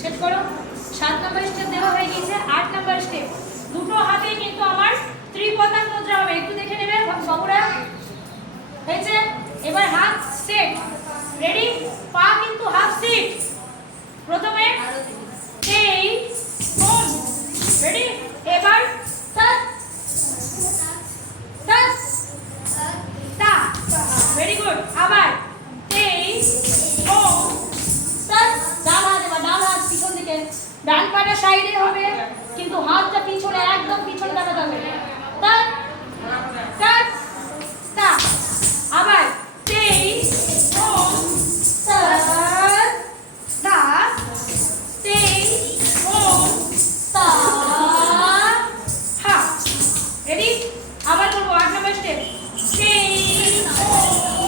Set করো। 7 নম্বর step দেওয়া হয়ে গেছে। 8 নম্বর স্টেপ দুটো হাতে কিন্তু আমার ত্রিপতাক মুদ্রা হবে, একটু দেখে নেবে বাবুরা। হয়েছে? এবার হাত সেট, রেডি, পা কিন্তু হাফ সিট। প্রথমে এই কোন, রেডি, এবার টাচ টাচ টা, ভেরি গুড। আবার এই ও টাচ, ডান হাত, এবার ডান হাত পিছন দিকে, ডান পাটা সাইডে হবে কিন্তু হাতটা পিছনে, একদম পিছনে দাঁড়াতে হবে। টাচ টাচ টা, আবার এই ও টাচ টা, এই ও টা হা, রেডি। আবার করবো 8 নম্বর স্টেপ, সেই ও